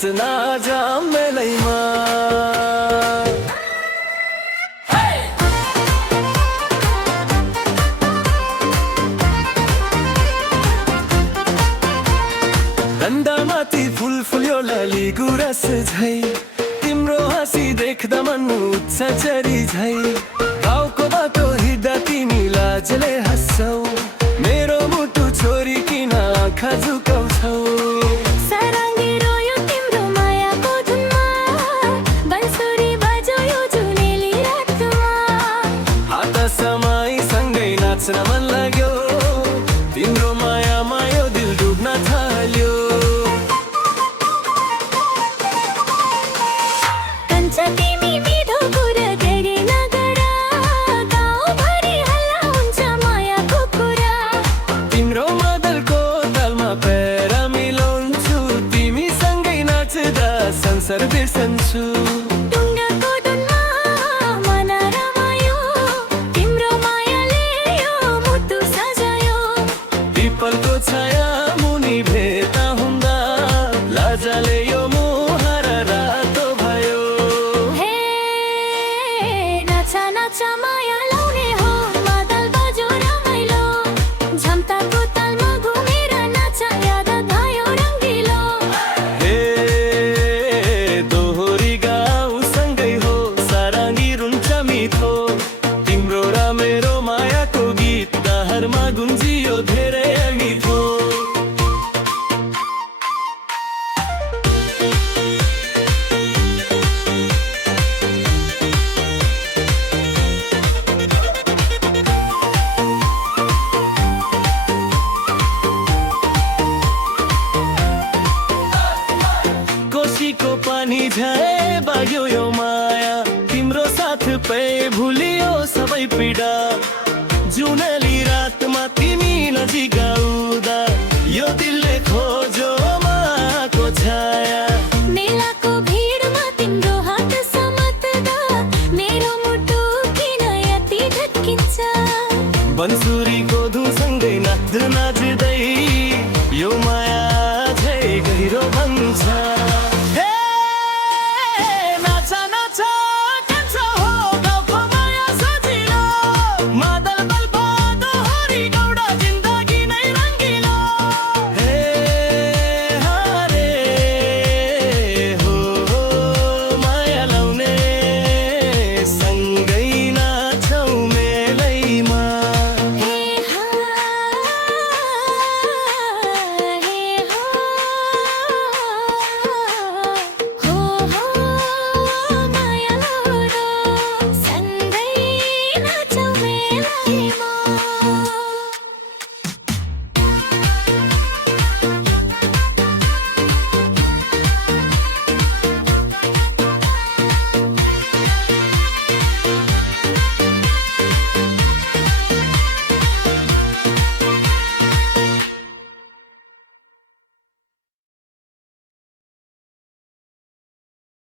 नाच्न जामेलैमा गन्धमाथि फुल फुल्यो लाली गुराँस झै तिम्रो हाँसी देख्दा मन उठ्छ चरी झै गाउँको बाटो हिँड्दा तिमी लाजले हाँस्छौ मेरो मुटु छोरी किन आँखा झुकाउँछौ सारङ्गी रोयो तिम्रो मायाको धुनमा बन्सुरी बजायो जुनेली रातमा हात समाई सँगै नाच्न मन लाग्यो तिम्रो मायामा यो दिल डुब्न थाल्यो तिमी मिठो कुरा धेरै नगर गाउँभरि हल्ला हुन्छ मायाको कुरा तिम्रो मदलको तालमा पैर मिलाउँछु तिमी सँगै नाच्दा संसार बिर्सन्छु ढुङ्गाको धुनमा मन रमायो तिम्रो मायाले यो मुटु सजायो पिपलको छाया मुनि भेट्दा हुँदा लाजले यो मुहार रातो भयो नाचा नाचा माया लाउने हो मादल बजो रमाइलो झम्टाको तालमा घुमेर नाचा याद भयो रङ्गिलो हे दोहोरी गाउँ सँगै हो सारङ्गी रुन्छ मिठो तिम्रो र मेरो मायाको गीत दहरमा गुन्जियो धेरै मिठो कोसीको पानी झै बग्यो यो माया तिम्रो साथ पे भुलियो सबै पीडा जुनेली रातमा तिमी नजिक आउँदा यो दिलले खोज्यो माको छाया मेलाको भिडमा तिम्रो हात समात्दा मेरो मुटु किन यति धड्किन्छ बन्सुरीको धुनसँगै नाच्दै